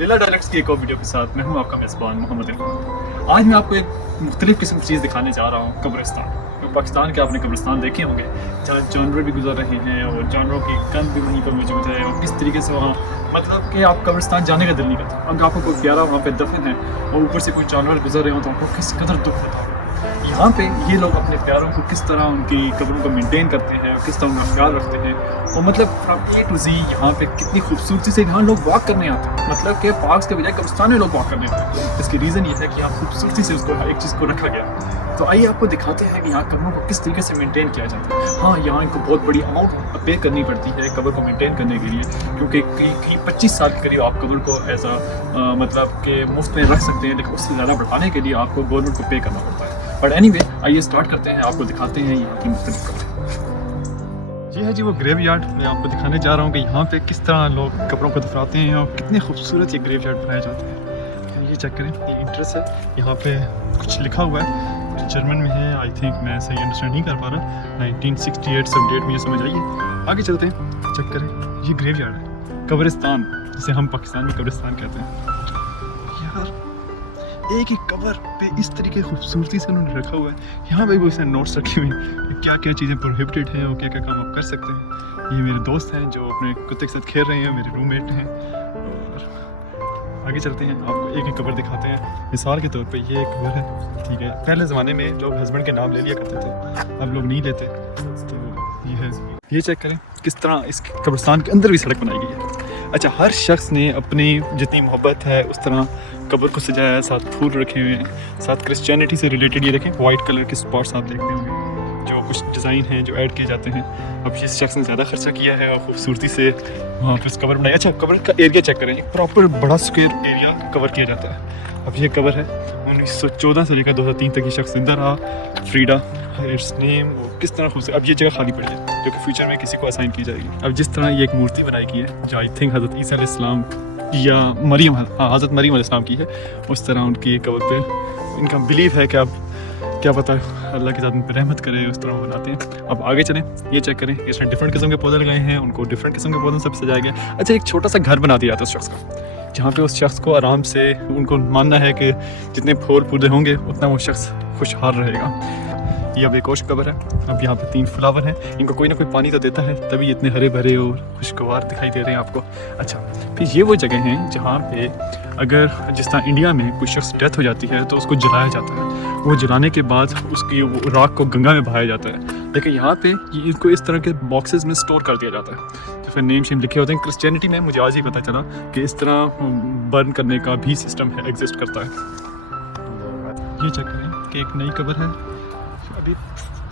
लीला directs की एक और वीडियो के साथ मैं हूं आपका मेज़बान मोहम्मद इरफान। आज मैं आपको एक मुख्तलिफ किस्म की चीज़ दिखाने जा रहा हूं, कब्रिस्तान। तो पाकिस्तान के आपने कब्रिस्तान देखे होंगे जहाँ जानवर भी गुजर रहे हैं और जानवरों की गंद भी वहीं पर मौजूद है और किस तरीके से वहाँ मतलब कि आप कब्रिस्तान जाने का दिल नहीं करता। अगर आपको कोई प्यारा वहाँ पे दफन है और ऊपर से कोई जानवर गुजर रहे हो तो आपको किस कदर दुख होता है। यहाँ पे ये लोग अपने प्यारों को किस तरह उनकी कब्रों को मेंटेन करते हैं और किस तरह उनका ख्याल रखते हैं और मतलब फ्रॉम ए टू जी यहाँ पे कितनी खूबसूरती से यहाँ लोग वॉक करने आते हैं। मतलब कि पार्क्स के बजाय कब्रिस्तान में लोग वॉक करने आते हैं। इसकी रीज़न ये है कि यहाँ खूबसूरती से उसको एक चीज़ को रखा गया। तो आइए आपको दिखाते हैं कि यहाँ कब्रों को किस तरीके से मेंटेन किया जाता है। हाँ, यहाँ इनको बहुत बड़ी अमाउंट पे करनी पड़ती है कब्र को मेंटेन करने के लिए, क्योंकि 25 साल के करीब आप कब्र को एज मतलब कि मुफ्त में रख सकते हैं, लेकिन उससे ज़्यादा बढ़ाने के लिए आपको गवर्नमेंट को पे करना पड़ता है। बट एनीवे, आइए स्टार्ट करते हैं, आपको दिखाते हैं यहाँ की मुख्तलिफ कब्रें। ये है जी वो ग्रेव यार्ड। मैं आपको दिखाने जा रहा हूँ कि यहाँ पे किस तरह लोग कब्रों को दफनाते हैं और कितने खूबसूरत ये ग्रेव यार्ड बनाए जाते हैं। ये चेक करें, ये इंट्रेस्ट है। यहाँ पे कुछ लिखा हुआ है जर्मन में है, आई थिंक मैं सही अंडरस्टैंड नहीं कर पा रहा। 1968-78 में ये समझ आइए। आगे चलते हैं, चेक करें, ये ग्रेव यार्ड है, कब्रिस्तान जिसे हम पाकिस्तान में कब्रिस्तान कहते हैं। यार एक एक कबर पे इस तरीके खूबसूरती से उन्होंने रखा हुआ है। यहाँ पे भी उसने नोट्स रखे हुए हैं क्या क्या चीज़ें प्रोहिबिटेड हैं और क्या क्या काम आप कर सकते हैं। ये मेरे दोस्त हैं जो अपने कुत्ते के साथ खेल रहे हैं, मेरे रूममेट हैं। और आगे चलते हैं, आपको एक एक कबर दिखाते हैं। मिसाल के तौर पे ये एक कबर है, ठीक है। पहले ज़माने में लोग हस्बैंड के नाम ले लिया करते थे, अब लोग नहीं लेते। तो ये है, ये चेक करें किस तरह इस कब्रिस्तान के अंदर भी सड़क बनाई गई है। अच्छा, हर शख्स ने अपनी जितनी मोहब्बत है उस तरह कब्र को सजाया है, साथ फूल रखे हुए हैं, साथ क्रिश्चियनिटी से रिलेटेड ये देखें वाइट कलर के स्पॉट्स आप देखते होंगे, जो कुछ डिज़ाइन हैं जो ऐड किए जाते हैं। अब जिस शख्स ने ज़्यादा खर्चा किया है और खूबसूरती से वहाँ पर कब्र बनाई। अच्छा, कब्र का एरिया चेक करें, एक प्रॉपर बड़ा स्क्वायर एरिया कवर किया जाता है। अब ये कब्र है 1914 से लेकर 2003 तक ये शख्स जिंदा रहा, फ्रीडा इट्स नेम। वो किस तरह खूबसूरत। अब ये जगह खाली पड़ी है जो कि फ्यूचर में किसी को असाइन की जाएगी। अब जिस तरह ये एक मूर्ति बनाई गई है जो आई थिंक हज़रत ईसा अलैहिस्सलाम या मरियम, हज़रत मरियम अलैहिस्सलाम की है, उस तरह उनकी कब्र पे इनका बिलीव है कि अब क्या पता अल्लाह के साथ उन पर रहमत करे, उस तरह बनाते हैं। अब आगे चलें, ये चेक करें, इसमें डिफरेंट किस्म के पौधे लगाए हैं, उनको डिफरेंट किस्म के पौधों से सजाया गया। अच्छा, एक छोटा सा घर बना दिया जाता है उस शख्स का, जहाँ पे उस शख्स को आराम से, उनको मानना है कि जितने फूल पौधे होंगे उतना वो शख्स खुशहाल रहेगा। ये अब एक और कब्र है। अब यहाँ पे 3 फ्लावर हैं, इनको कोई ना कोई पानी तो देता है, तभी इतने हरे भरे और खुशगवार दिखाई दे रहे हैं आपको। अच्छा, फिर ये वो जगह हैं जहाँ पे अगर जिस तरह इंडिया में कोई शख्स डेथ हो जाती है तो उसको जलाया जाता है, वो जलाने के बाद उसकी राख को गंगा में बहाया जाता है। लेकिन यहाँ पे इनको इस तरह के बॉक्सेस में स्टोर कर दिया जाता है, तो फिर नेम शेम लिखे होते हैं। क्रिश्चियनिटी में मुझे आज ही पता चला कि इस तरह बर्न करने का भी सिस्टम है, एग्जिस्ट करता है। ये चेक करें कि एक नई कब्र है, अभी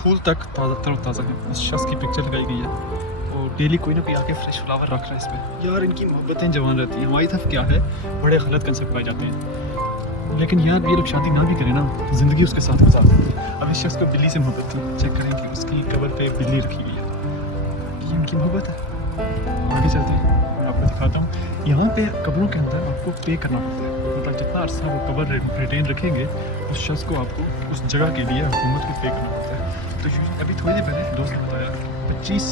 फूल तक ताज़ा है। इस शख्स की पिक्चर लगाई गई है और डेली कोई ना कोई आके फ्रेश फ्लावर रख रहा है इसमें। यार इनकी मोहब्बतें जवान रहती हैं। हमारी तरफ क्या है, बड़े गलत कंसेप्ट पाए जाते हैं, लेकिन यार ये लोग शादी ना भी करें ना, ज़िंदगी उसके साथ गुजारते हैं। अब इस शख्स को बिल्ली से मोहब्बत थी, चेक करें कि उसकी कब्र पे बिल्ली रखी गई है। ये उनकी मोहब्बत है। आगे चलते हैं, मैं आपको दिखाता हूँ। यहाँ पे कब्रों के अंदर आपको पे करना पड़ता है, मतलब जितना अर्सा वो कब्र रिटेन रखेंगे उस शख्स को आपको उस जगह के लिए हुकूमत को पे करना पड़ता है। तो अभी थोड़ी देर पहले दोस्त ने बताया 25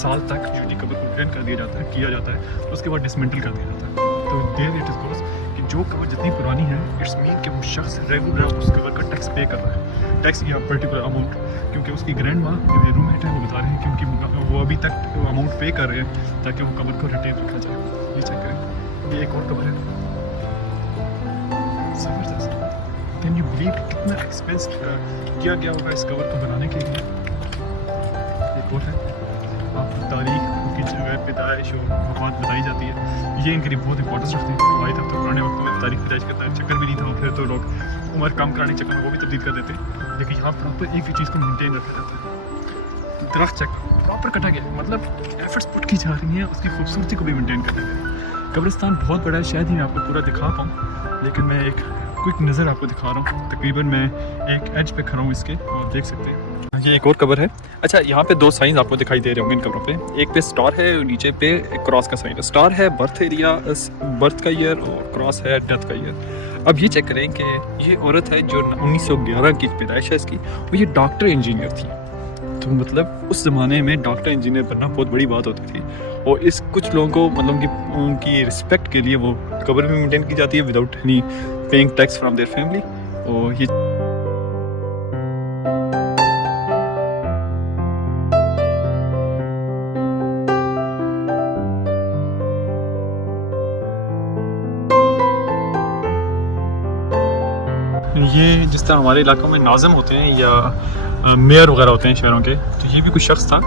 साल तक जो कब्र को रिटेन कर दिया जाता है, किया जाता है, तो उसके बाद डिसमेंटल कर दिया जाता है। तो देयर इट इज़ गोस कि जो कब्र जितनी पुरानी है, इट्स मीन कि वो शख्स रेगुलर उस कब्र का टैक्स पे कर रहा है, टैक्स या पर्टिकुलर अमाउंट, क्योंकि उसकी ग्रैंड माँ जो मेरे रूममेट है वो बता रहे हैं कि उनकी वो अभी तक वो अमाउंट पे कर रहे हैं ताकि वो कब्र को रिटेन रखा जाए। ये चेक करें, ये एक और कब्र है, ज़बरदस्त। कैन यू बिलीव कितना एक्सपेंस किया गया होगा इस कवर को बनाने के लिए। एक और है, आपको तारीख, उनकी जगह पैदाइश और वफात बताई जाती है। ये इनके लिए बहुत इंपॉर्टेंस रखते हैं। हमारी तरफ तो पुराने वक्त में तारीख पैदाइश का चक्कर भी नहीं था, फिर तो लोग उम्र कम कराने के चक्कर में वो भी तब्दील कर देते, लेकिन यहाँ प्रॉपर एक भी चीज़ को मेनटेन रखा जाता है। दरख्त चेक प्रॉपर कटा गया, मतलब एफर्ट्स पुट की जा रही हैं उसकी खूबसूरती को भी मेनटेन करने के लिए। कब्रिस्तान बहुत बड़ा है, शायद ही मैं आपको पूरा दिखा पाऊँ, लेकिन मैं एक क्विक नज़र आपको दिखा रहा हूँ। तकरीबन मैं एक एज पे खड़ा हूँ इसके, और देख सकते हैं ये एक और कब्र है। अच्छा, यहाँ पे 2 साइंस आपको दिखाई दे रहे होंगे इन कब्रों पे। एक पे स्टार है और नीचे पे एक क्रॉस का साइन है। स्टार है बर्थ एरिया, बर्थ का ईयर, और क्रॉस है डेथ का ईयर। अब ये चेक करें कि ये औरत है जो 1911 की पैदाइश है इसकी, और ये डॉक्टर इंजीनियर थी। तो मतलब उस ज़माने में डॉक्टर इंजीनियर बनना बहुत बड़ी बात होती थी, और इस कुछ लोगों को मतलब कि उनकी रिस्पेक्ट के लिए वो कब्र भी मेंटेन की जाती है without any paying tax from their family. और ये जिस तरह हमारे इलाकों में नाज़िम होते हैं या मेयर वगैरह होते हैं शहरों के, तो ये भी कुछ शख्स था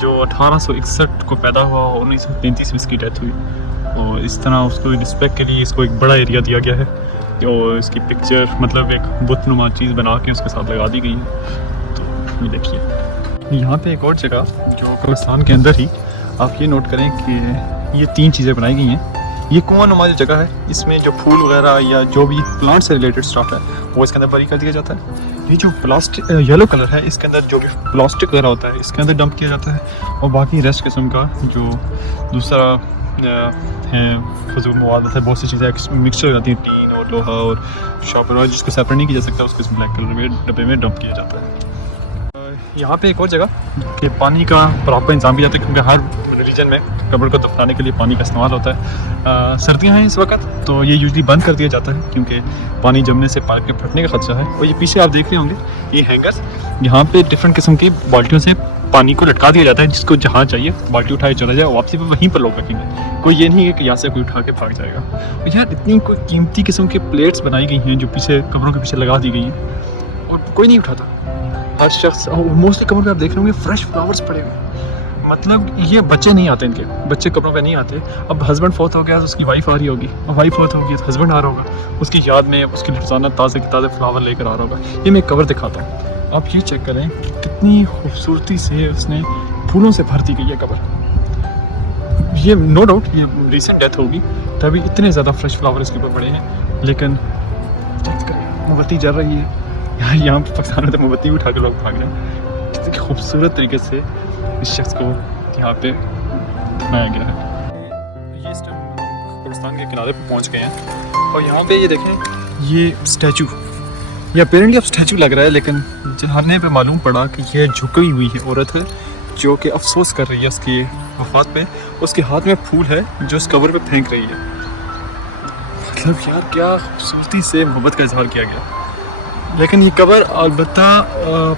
जो 1861 को पैदा हुआ और 1935 में इसकी डेथ हुई। और इस तरह उसको रिस्पेक्ट के लिए इसको एक बड़ा एरिया दिया गया है और इसकी पिक्चर मतलब एक बुतनुमा चीज़ बना के उसके साथ लगा दी गई है। तो ये देखिए यहाँ पे एक और जगह जो कब्रिस्तान के अंदर ही आप ये नोट करें कि ये 3 चीज़ें बनाई गई हैं। ये कुआं नुमा जो जगह है, इसमें जो फूल वगैरह या जो भी प्लांट से रिलेटेड स्टफ है वो इसके अंदर भरी कर दिया जाता है। ये जो प्लास्टिक येलो कलर है, इसके अंदर जो भी प्लास्टिक वगैरह होता है इसके अंदर डंप किया जाता है, और बाकी रेस्ट किस्म का जो दूसरा है फजूल मवाद है, बहुत सी चीज़ें मिक्सचर हो जाती हैं, टीन और लोहा और शॉपर और जिसको सेपरेट नहीं किया जा सकता उसको ब्लैक कलर में डब्बे में डंप किया जाता है। यहाँ पे एक और जगह कि पानी का प्रॉपर इंतजाम भी जाता है, क्योंकि हर रिलीजन में कब्र को दफनाने के लिए पानी का इस्तेमाल होता है। सर्दियाँ हैं इस वक्त तो ये यूजली बंद कर दिया जाता है क्योंकि पानी जमने से पाइप में फटने का खदशा है। और ये पीछे आप देख रहे होंगे ये हैंगर्स, यहाँ पे डिफरेंट किस्म की बाल्टियों से पानी को लटका दिया जाता है, जिसको जहाँ चाहिए बाल्टी उठाए चला जाए, वापसी पर वहीं पर लोग रखेंगे। कोई ये नहीं है कि यहाँ से कोई उठा के भाग जाएगा। और यार इतनी कोई कीमती किस्म की प्लेट्स बनाई गई हैं जो पीछे कब्रों के पीछे लगा दी गई हैं और कोई नहीं उठाता। हर शख्स मोस्टली कब्रों पे आप देख रहे होंगे फ्रेश फ्लावर्स पड़े हुए, मतलब ये बच्चे नहीं आते, इनके बच्चे कब्रों पे नहीं आते। अब हस्बैंड फौत हो गया तो उसकी वाइफ आ रही होगी, और वाइफ फौत होगी तो हस्बैंड आ रहा होगा, उसकी याद में उसके लिए रोज़ाना ताज़े के ताज़े फ्लावर लेकर आ रहा होगा। ये मैं कवर दिखाता हूँ, आप ये चेक करें कि कितनी खूबसूरती से उसने फूलों से भर दी गई है कबर। ये नो डाउट ये रिसेंट डेथ होगी तभी इतने ज़्यादा फ्रेश फ्लावर इसके ऊपर पड़े हैं, लेकिन मोमबत्ती जल रही है यार। यहाँ पर पाकिस्तान में तो मोमबत्ती उठा के लोग भाग रहे हैं। कितनी खूबसूरत तरीके से इस शख्स को यहाँ पे दफनाया गया है। ये इस टाइम कब्रिस्तान के किनारे पर पहुँच गए हैं और यहाँ पे ये देखें ये स्टैचू, ये अपेरेंटली अब स्टैचू लग रहा है, लेकिन जानने पे मालूम पड़ा कि यह झुकी हुई है औरत है जो कि अफसोस कर रही है उसकी वफात पे। उसके हाथ में फूल है जो उस कब्र पे फेंक रही है। मतलब यार क्या खूबसूरती से मोहब्बत का इजहार किया गया। लेकिन ये कब्र अलबत्ता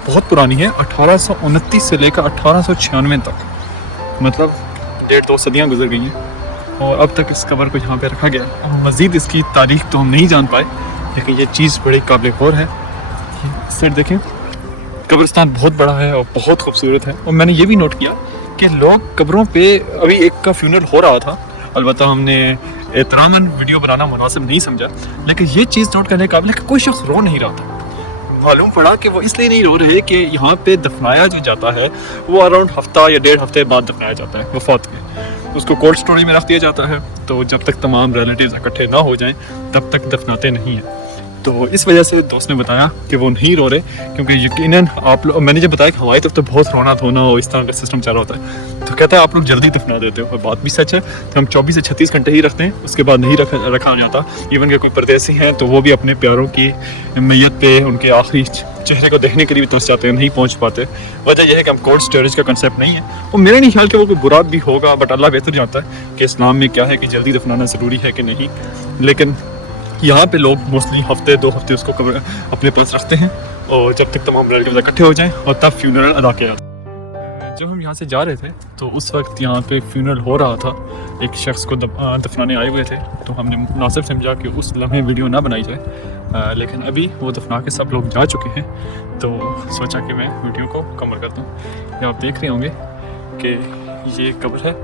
बहुत पुरानी है, 1829 से लेकर 1896 तक, मतलब 1.5-2 सदियाँ गुजर गई हैं और अब तक इस कब्र को यहाँ पे रखा गया है। मज़ीद इसकी तारीख तो हम नहीं जान पाए, लेकिन ये चीज़ बड़ी काबिल गौर है। सर देखें कब्रिस्तान बहुत बड़ा है और बहुत खूबसूरत है। और मैंने ये भी नोट किया कि लोग कब्रों पे, अभी एक का फ्यूनरल हो रहा था, अलबत्ता हमने एहतरामन वीडियो बनाना मुनासिब नहीं समझा, लेकिन ये चीज़ नोट करने के काबिल है कि कोई शख्स रो नहीं रहा था। मालूम पड़ा कि वो इसलिए नहीं रो रहे कि यहाँ पे दफनाया जो जाता है वो अराउंड हफ्ता या 1.5 हफ्ते बाद दफनाया जाता है वफात के। उसको कोल्ड स्टोरेज में रख दिया जाता है, तो जब तक तमाम रिलेटिव्स इकट्ठे ना हो जाएं तब तक दफनाते नहीं हैं। तो इस वजह से दोस्त ने बताया कि वो नहीं रो रहे, क्योंकि यकीनन आप लोग, मैंने जब बताया कि हमारी तरफ तो बहुत रोना धोना और इस तरह का सिस्टम चल रहा होता है, तो कहता है आप लोग जल्दी दफना देते हो। और बात भी सच है, तो हम 24 से 36 घंटे ही रखते हैं, उसके बाद नहीं रखा जाता। इवन के कोई परदेसी हैं तो वो भी अपने प्यारों की मैयत पे उनके आखिरी चेहरे को देखने के लिए भी तरस जाते हैं, नहीं पहुँच पाते। वजह यह है कि हम कोल्ड स्टोरेज का कंसेप्ट नहीं है। और मेरे नहीं ख्याल कि वो कोई बुरा भी होगा, बट अल्लाह बेहतर जानता है कि इस्लाम में क्या है कि जल्दी दफनाना ज़रूरी है कि नहीं। लेकिन यहाँ पे लोग मोस्टली हफ्ते 2 हफ्ते उसको कब्र अपने पास रखते हैं, और जब तक तमाम रिलेटिव्स इकट्ठे हो जाएं और तब फ्यूनरल अदा किया जाता है। जब हम यहाँ से जा रहे थे तो उस वक्त यहाँ पे फ्यूनरल हो रहा था, एक शख्स को दफनाने आए हुए थे, तो हमने मुनासिब समझा कि उस लम्हे वीडियो ना बनाई जाए। लेकिन अभी वो दफना के सब लोग जा चुके हैं, तो सोचा कि मैं वीडियो को कवर करता हूँ। ये आप देख रहे होंगे कि ये कब्र है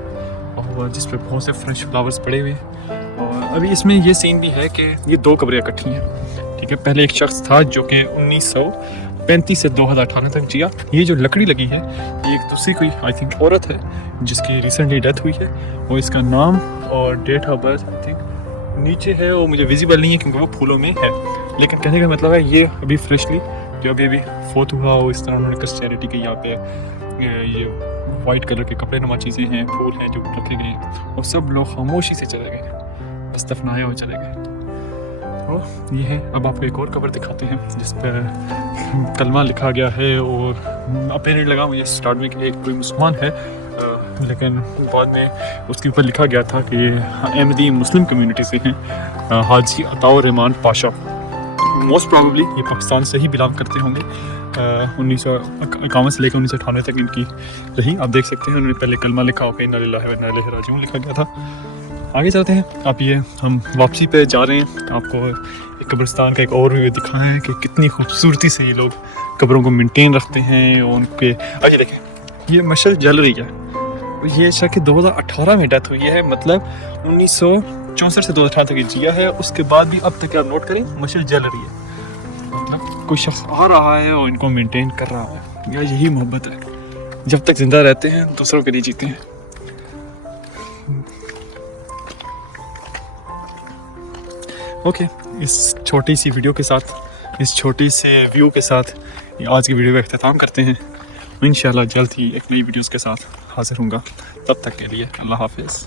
और जिस पे बहुत से फ्रेश फ्लावर्स पड़े हुए हैं। और अभी इसमें ये सीन भी है कि ये 2 कब्रें इकट्ठी हैं, ठीक है। पहले एक शख्स था जो कि 1935 से 2018 तक जिया। ये जो लकड़ी लगी है ये एक दूसरी कोई आई थिंक औरत है जिसकी रिसेंटली डेथ हुई है, और इसका नाम और date of birth I think नीचे है, वो मुझे विजिबल नहीं है क्योंकि वो फूलों में है। लेकिन कहने का मतलब है ये अभी फ्रेशली जो अभी फोत हुआ हो, इस तरह उन्होंने किस चैरिटी के यहाँ पे ये वाइट कलर के कपड़े नुमा चीज़ें हैं, फूल हैं जो रखे गए हैं, और सब लोग खामोशी से चले गए, बस दफनाए और चले गए। और ये है, अब आपको एक और कब्र दिखाते हैं जिस पर कलमा लिखा गया है। और अपेरेंट लगा मुझे स्टार्ट में कि एक कोई मुसलमान है, लेकिन बाद में उसके ऊपर लिखा गया था कि अहमदी मुस्लिम कम्युनिटी से हैं, हाजी अताउर रहमान पाशा। मोस्ट प्रॉबली ये पाकिस्तान से ही बिलोंग करते होंगे। 1951 से लेकर 1998 तक इनकी रही। आप देख सकते हैं उन्होंने पहले कलमा लिखा होकर इन्ना लिल्लाहि व इन्ना इलैहि राजिऊन लिखा गया था। आगे चलते हैं। आप ये हम वापसी पे जा रहे हैं। आपको कब्रिस्तान का एक और व्यू दिखाएं कि कितनी खूबसूरती से ये लोग कब्रों को मेंटेन रखते हैं। और उनके आइए देखें, ये मशल जल रही है। ये शायद 2018 में डेथ हुई है, मतलब 1964 से 2018 तक ये जिया है। उसके बाद भी अब तक आप नोट करें मशल जल रही है, मतलब कोई शख्स आ रहा है और इनको मेंटेन कर रहा है। या यही मोहब्बत है, जब तक जिंदा रहते हैं दूसरों के लिए जीते हैं। ओके, इस छोटी सी वीडियो के साथ, इस छोटी से व्यू के साथ आज की वीडियो का अख्ताम करते हैं। इंशाल्लाह जल्द ही एक नई वीडियोस के साथ हाजिर होऊंगा। तब तक के लिए अल्लाह हाफिज़।